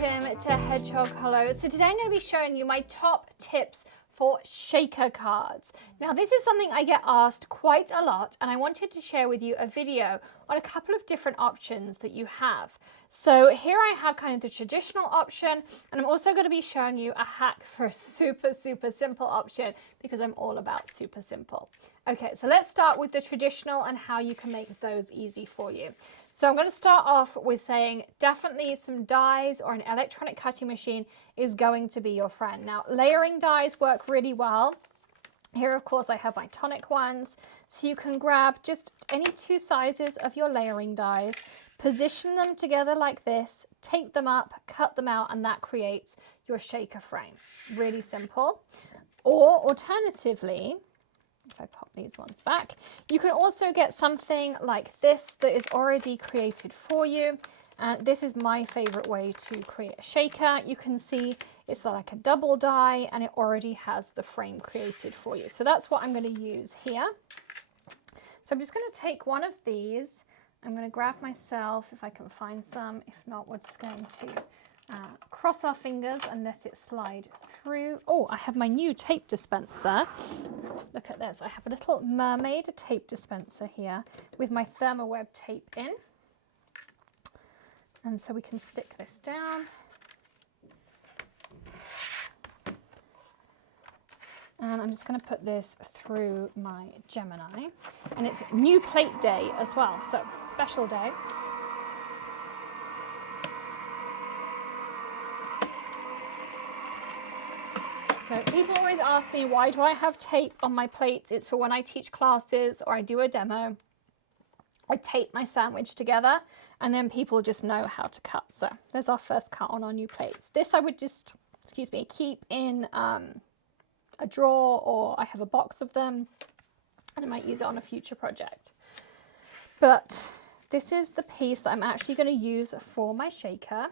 welcome to Hedgehog Hello. So today I'm going to be showing you my top tips for shaker cards. Now this is something I get asked quite a lot, and I wanted to share with you a video on a couple of different options that you have. So here I have kind of the traditional option, and I'm also going to be showing you a hack for a super simple option because I'm all about super simple. Okay, so let's start with the traditional and how you can make those easy for you. So I'm going to start off with saying definitely some dies or an electronic cutting machine is going to be your friend. Now, layering dies work really well. Here, of course, I have my tonic ones. So you can grab just any two sizes of your layering dies, position them together like this, take them up, cut them out, and that creates your shaker frame. Really simple. Or alternatively, if I pop these ones back, you can also get something like this that is already created for you. And this is my favorite way to create a shaker. You can see it's like a double die and it already has the frame created for you. So that's what I'm going to use here. So I'm just going to take one of these. I'm going to grab myself, if I can find some. If not, we're just going to cross our fingers and let it slide through. Oh, I have my new tape dispenser. Look at this. I have a little Mermaid tape dispenser here with my thermoweb tape in. And so we can stick this down. And I'm just going to put this through my Gemini. And it's new plate day as well, so special day. So people always ask me, why do I have tape on my plates? It's for when I teach classes or I do a demo. I tape my sandwich together and then people just know how to cut. So there's our first cut on our new plates. This I would just, keep in a drawer, or I have a box of them and I might use it on a future project. But this is the piece that I'm actually going to use for my shaker.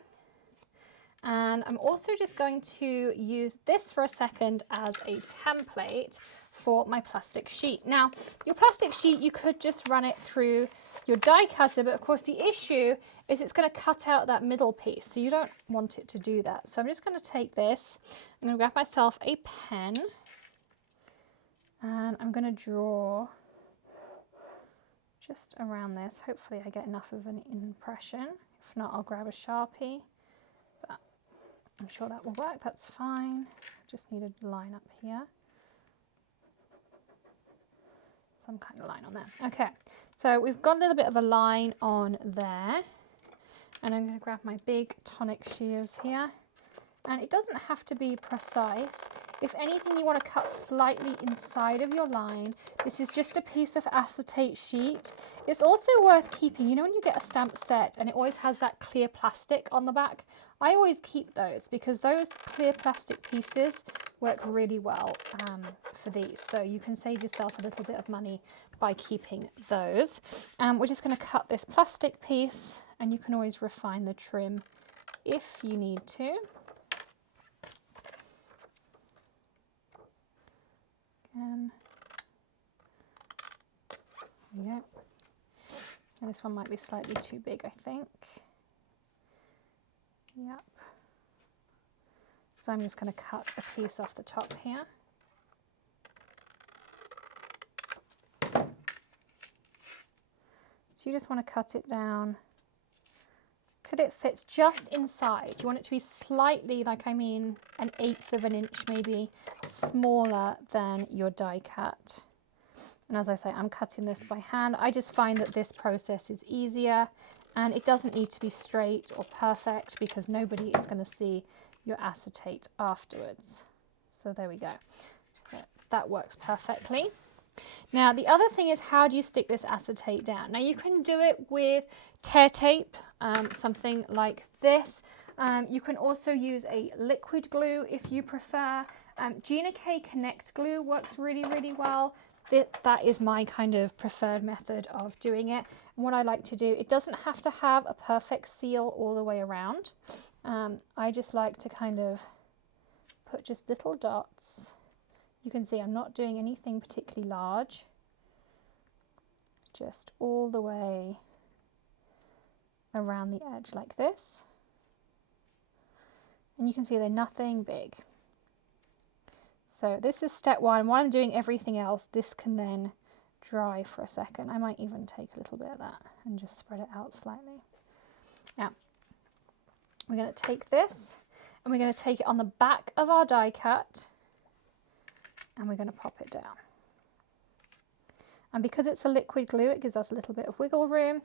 And I'm also just going to use this for a second as a template for my plastic sheet. Now, your plastic sheet, you could just run it through your die cutter, but of course the issue is it's going to cut out that middle piece, so you don't want it to do that. So I'm just going to take this, I'm going to grab myself a pen, and I'm going to draw just around this. Hopefully I get enough of an impression. If not, I'll grab a Sharpie. I'm sure that will work, that's fine. Just need a line up here. Some kind of line on there. Okay, so we've got a little bit of a line on there. And I'm going to grab my big tonic shears here. And it doesn't have to be precise. If anything, you want to cut slightly inside of your line. This is just a piece of acetate sheet. It's also worth keeping, you know when you get a stamp set and it always has that clear plastic on the back? I always keep those because those clear plastic pieces work really well for these. So you can save yourself a little bit of money by keeping those. We're just going to cut this plastic piece, and you can always refine the trim if you need to. There we go. And this one might be slightly too big, I think. Yep. So I'm just going to cut a piece off the top here. So you just want to cut it down till it fits just inside. You want it to be slightly, like an 1/8 of an inch maybe smaller than your die cut. And as I say, I'm cutting this by hand. I just find that this process is easier, and it doesn't need to be straight or perfect because nobody is going to see your acetate afterwards. So there we go. That works perfectly. Now the other thing is, how do you stick this acetate down? Now you can do it with tear tape, something like this. You can also use a liquid glue if you prefer. Gina Connect glue works really well. That is my kind of preferred method of doing it. And what I like to do, it doesn't have to have a perfect seal all the way around. I just like to kind of put just little dots. You can see I'm not doing anything particularly large, just all the way around the edge like this. And you can see they're nothing big. So this is step one. While I'm doing everything else, this can then dry for a second. I might even take a little bit of that and just spread it out slightly. Now, we're going to take this and we're going to take it on the back of our die cut and we're going to pop it down. And because it's a liquid glue, it gives us a little bit of wiggle room.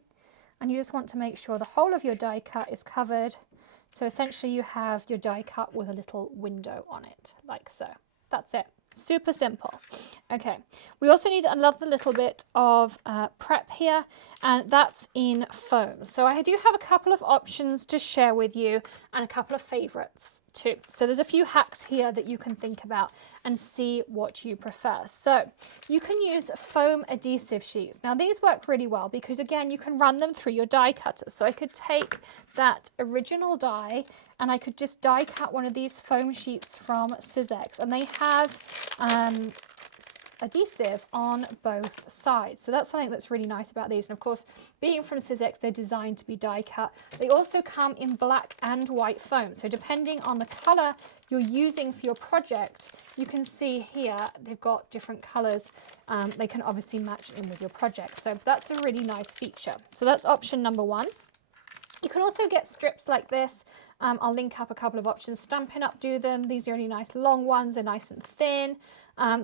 And you just want to make sure the whole of your die cut is covered. So essentially you have your die cut with a little window on it, like so. That's it. Super simple. Okay, we also need another little bit of prep here, and that's in foam. So I do have a couple of options to share with you and a couple of favorites too. So there's a few hacks here that you can think about and see what you prefer. So you can use foam adhesive sheets. Now these work really well because again, you can run them through your die cutter. So I could take that original die and I could just die cut one of these foam sheets from Sizzix, and they have adhesive on both sides. So that's something that's really nice about these. And of course, being from Sizzix, they're designed to be die cut. They also come in black and white foam. So depending on the color you're using for your project, you can see here, they've got different colors. They can obviously match in with your project. So that's a really nice feature. So that's option number one. You can also get strips like this. I'll link up a couple of options. Stampin' Up! Do them. These are really nice long ones. They're nice and thin.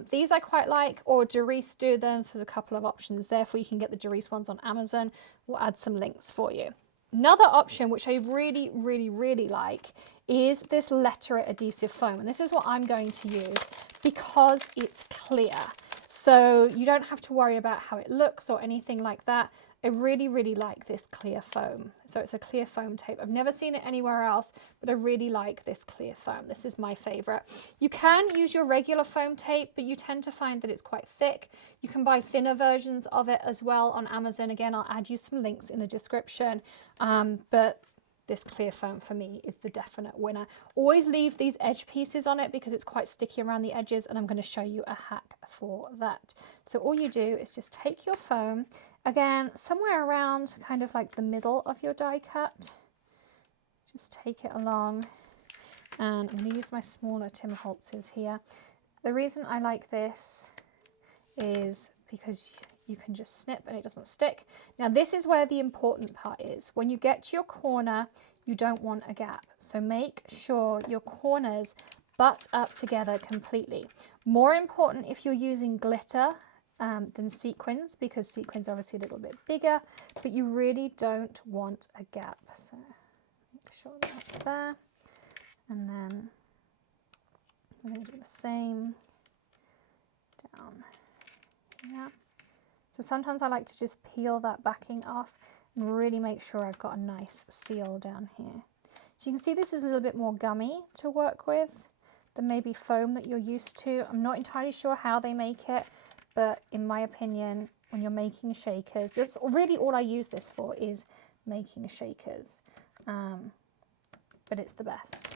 These I quite like, or Derice do them. So there's a couple of options there for you can get the Derice ones on Amazon. We'll add some links for you. Another option, which I really, really, really like, is this Letter It adhesive foam. And this is what I'm going to use because it's clear. So you don't have to worry about how it looks or anything like that. I really, really like this clear foam. So it's a clear foam tape. I've never seen it anywhere else, but I really like this clear foam. This is my favorite. You can use your regular foam tape, but you tend to find that it's quite thick. You can buy thinner versions of it as well on Amazon. Again, I'll add you some links in the description. But this clear foam for me is the definite winner. Always leave these edge pieces on it because it's quite sticky around the edges, and I'm going to show you a hack for that. So all you do is just take your foam, again, somewhere around kind of like the middle of your die cut. Just take it along, and I'm going to use my smaller Tim Holtz's here. The reason I like this is because you can just snip and it doesn't stick. Now this is where the important part is. When you get to your corner, you don't want a gap. So make sure your corners butt up together completely. More important if you're using glitter than sequins, because sequins are obviously a little bit bigger, but you really don't want a gap. So make sure that's there. And then we're going to do the same down here. So sometimes I like to just peel that backing off and really make sure I've got a nice seal down here. So you can see this is a little bit more gummy to work with than maybe foam that you're used to. I'm not entirely sure how they make it, but in my opinion, when you're making shakers, that's really all I use this for, is making shakers. But it's the best,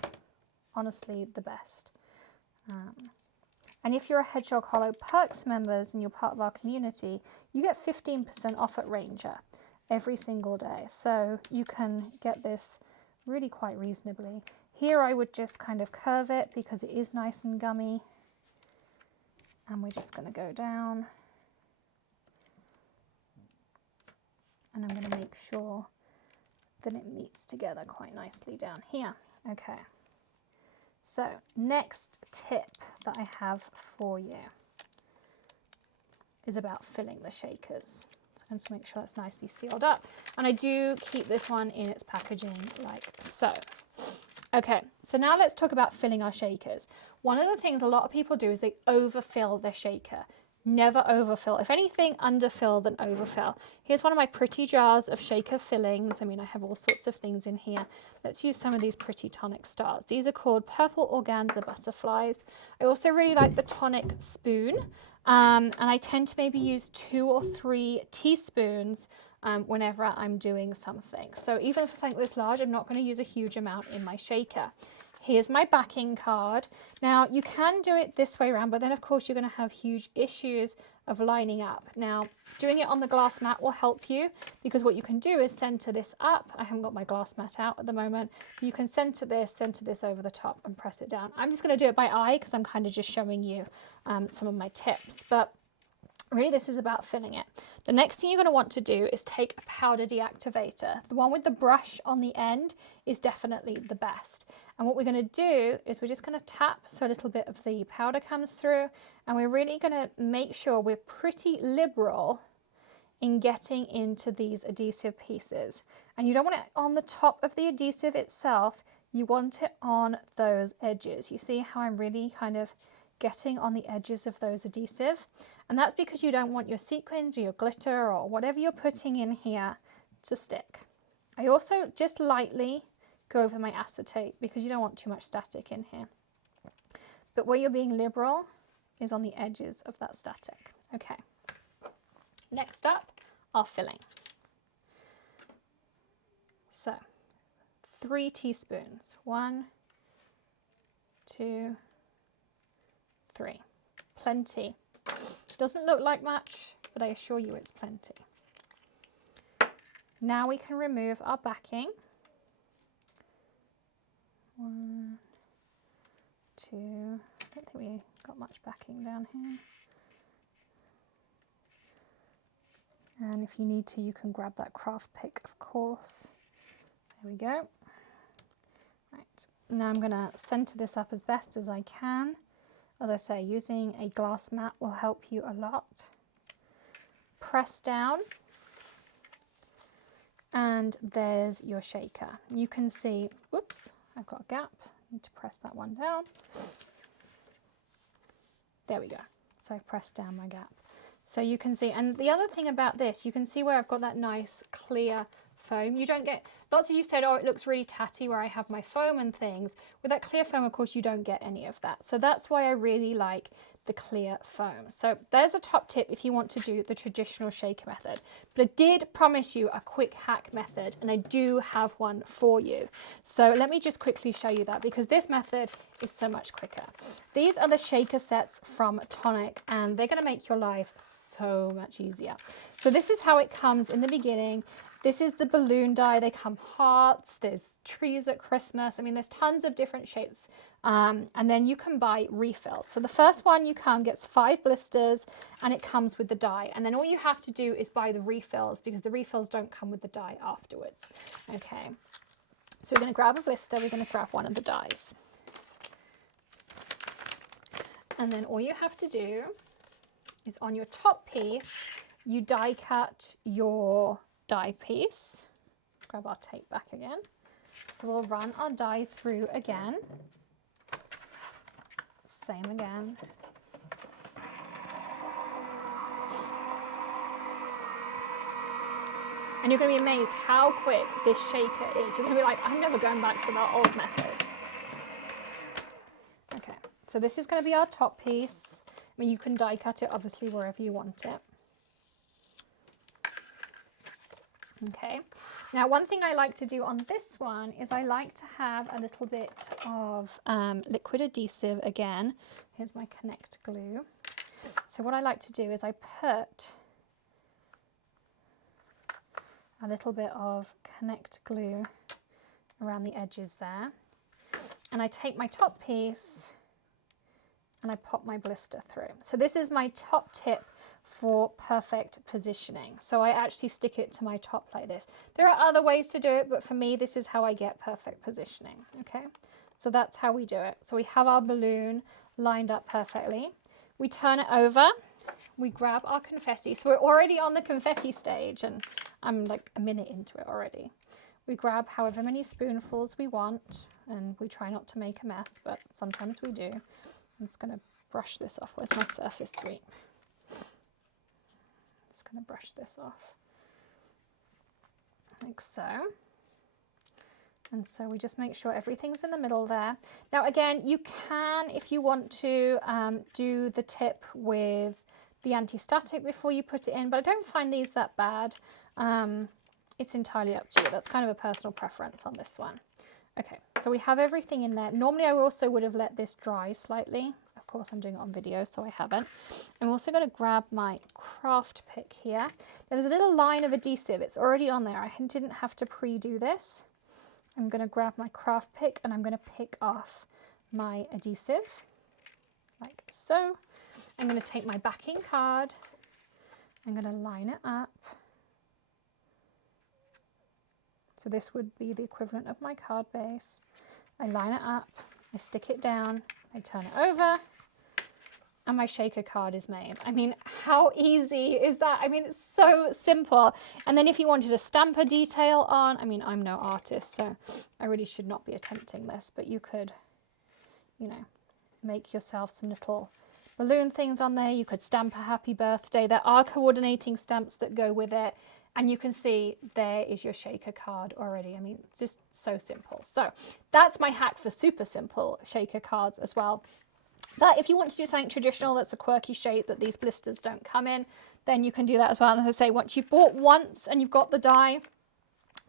honestly, the best. And if you're a Hedgehog Hollow Perks members and you're part of our community, you get 15% off at Ranger every single day. So you can get this really quite reasonably. Here I would just kind of curve it because it is nice and gummy. And we're just going to go down. And I'm going to make sure that it meets together quite nicely down here. Okay. So next tip that I have for you is about filling the shakers. So I'm just make sure that's nicely sealed up. And I do keep this one in its packaging like so. Okay, so now let's talk about filling our shakers. One of the things a lot of people do is they overfill their shaker. Never overfill. If anything, underfill than overfill. Here's one of my pretty jars of shaker fillings. I mean, I have all sorts of things in here. Let's use some of these pretty tonic stars. These are called Purple Organza Butterflies. I also really like the tonic spoon. And I tend to maybe use 2 or 3 teaspoons whenever I'm doing something. So even for something this large, I'm not going to use a huge amount in my shaker. Here's my backing card. Now you can do it this way around, but then of course you're going to have huge issues of lining up. Now doing it on the glass mat will help you, because what you can do is center this up. I haven't got my glass mat out at the moment. You can center this over the top and press it down. I'm just going to do it by eye because I'm kind of just showing you some of my tips, but really this is about filling it. The next thing you're going to want to do is take a powder deactivator. The one with the brush on the end is definitely the best. And what we're going to do is we're just going to tap so a little bit of the powder comes through, and we're really going to make sure we're pretty liberal in getting into these adhesive pieces. And you don't want it on the top of the adhesive itself, you want it on those edges. You see how I'm really kind of getting on the edges of those adhesive, and that's because you don't want your sequins or your glitter or whatever you're putting in here to stick. I also just lightly go over my acetate because you don't want too much static in here, but where you're being liberal is on the edges of that static. Okay, next up, our filling. So 3 teaspoons, 1, 2, 3, plenty. Doesn't look like much, but I assure you it's plenty. Now we can remove our backing. 1, 2, I don't think we got much backing down here. And if you need to, you can grab that craft pick, of course. There we go. Right, now I'm going to center this up as best as I can. As I say, using a glass mat will help you a lot. Press down, and there's your shaker. You can see, whoops, I've got a gap. I need to press that one down. There we go. So I've pressed down my gap. So you can see, and the other thing about this, you can see where I've got that nice clear foam. You don't get, lots of you said, oh, it looks really tatty where I have my foam and things. With that clear foam, of course, you don't get any of that. So that's why I really like the clear foam. So there's a top tip if you want to do the traditional shaker method. But I did promise you a quick hack method, and I do have one for you. So let me just quickly show you that, because this method is so much quicker. These are the shaker sets from Tonic, and they're going to make your life so much easier. So this is how it comes in the beginning. This is the balloon die. They come hearts, there's trees at Christmas. I mean, there's tons of different shapes. And then you can buy refills. So the first one you come gets 5 blisters, and it comes with the die. And then all you have to do is buy the refills, because the refills don't come with the die afterwards. Okay, so we're going to grab a blister. We're going to grab one of the dies. And then all you have to do is on your top piece, you die cut your die piece. Let's grab our tape back again. So we'll run our die through again. Same again. And you're going to be amazed how quick this shaker is. You're going to be like, I'm never going back to that old method. Okay, so this is going to be our top piece. I mean, you can die cut it obviously wherever you want it. Okay, now one thing I like to do on this one is I like to have a little bit of liquid adhesive again. Here's my Connect glue. So what I like to do is I put a little bit of Connect glue around the edges there. And I take my top piece and I pop my blister through. So this is my top tip for perfect positioning. So I actually stick it to my top like this. There are other ways to do it, but for me, this is how I get perfect positioning. Okay, so that's how we do it. So we have our balloon lined up perfectly. We turn it over, we grab our confetti. So we're already on the confetti stage, and I'm like a minute into it already. We grab however many spoonfuls we want, and we try not to make a mess, but sometimes we do. I'm just going to brush this off. Where's my surface sweep? Just going to brush this off like so. And so we just make sure everything's in the middle there. Now again, you can, if you want to, do the tip with the anti-static before you put it in, but I don't find these that bad. It's entirely up to you. That's kind of a personal preference on this one. Okay, so we have everything in there. Normally I also would have let this dry slightly. Of course I'm doing it on video, so I haven't. I'm also going to grab my craft pick here. Now, there's a little line of adhesive. It's already on there. I didn't have to pre-do this. I'm going to grab my craft pick and I'm going to pick off my adhesive like so. I'm going to take my backing card. I'm going to line it up. So this would be the equivalent of my card base. I line it up, I stick it down, I turn it over, and my shaker card is made. I mean, how easy is that? I mean, it's so simple. And then if you wanted a stamper detail on, I mean, I'm no artist, so I really should not be attempting this, but you could, you know, make yourself some little balloon things on there. You could stamp a happy birthday. There are coordinating stamps that go with it. And you can see there is your shaker card already. I mean, it's just so simple. So that's my hack for super simple shaker cards as well. But if you want to do something traditional that's a quirky shape that these blisters don't come in, then you can do that as well. And as I say, once you've bought once and you've got the die,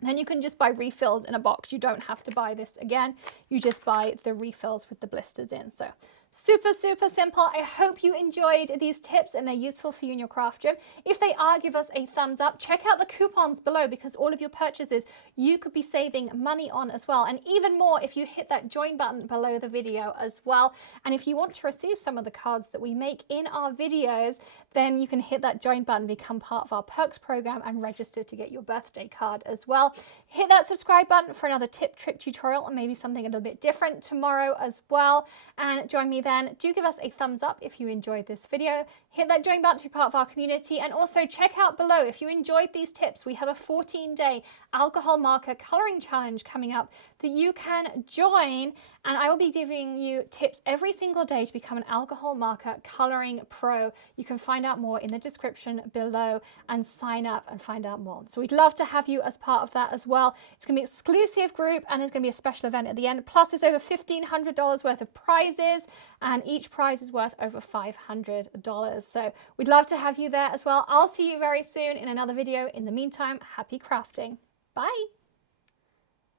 then you can just buy refills in a box. You don't have to buy this again. You just buy the refills with the blisters in. So super, super simple. I hope you enjoyed these tips and they're useful for you in your craft gym. If they are, give us a thumbs up. Check out the coupons below because all of your purchases you could be saving money on as well. And even more if you hit that join button below the video as well. And if you want to receive some of the cards that we make in our videos, then you can hit that join button, become part of our perks program and register to get your birthday card as well. Hit that subscribe button for another tip, trick, tutorial, and maybe something a little bit different tomorrow as well. And join me then. Do give us a thumbs up if you enjoyed this video. Hit that join button to be part of our community, and also check out below if you enjoyed these tips. We have a 14-day alcohol marker coloring challenge coming up that you can join, and I will be giving you tips every single day to become an alcohol marker coloring pro. You can find out more in the description below and sign up and find out more. So we'd love to have you as part of that as well. It's going to be an exclusive group and there's going to be a special event at the end. Plus there's over $1,500 worth of prizes and each prize is worth over $500. So we'd love to have you there as well. I'll see you very soon in another video. In the meantime, happy crafting. Bye.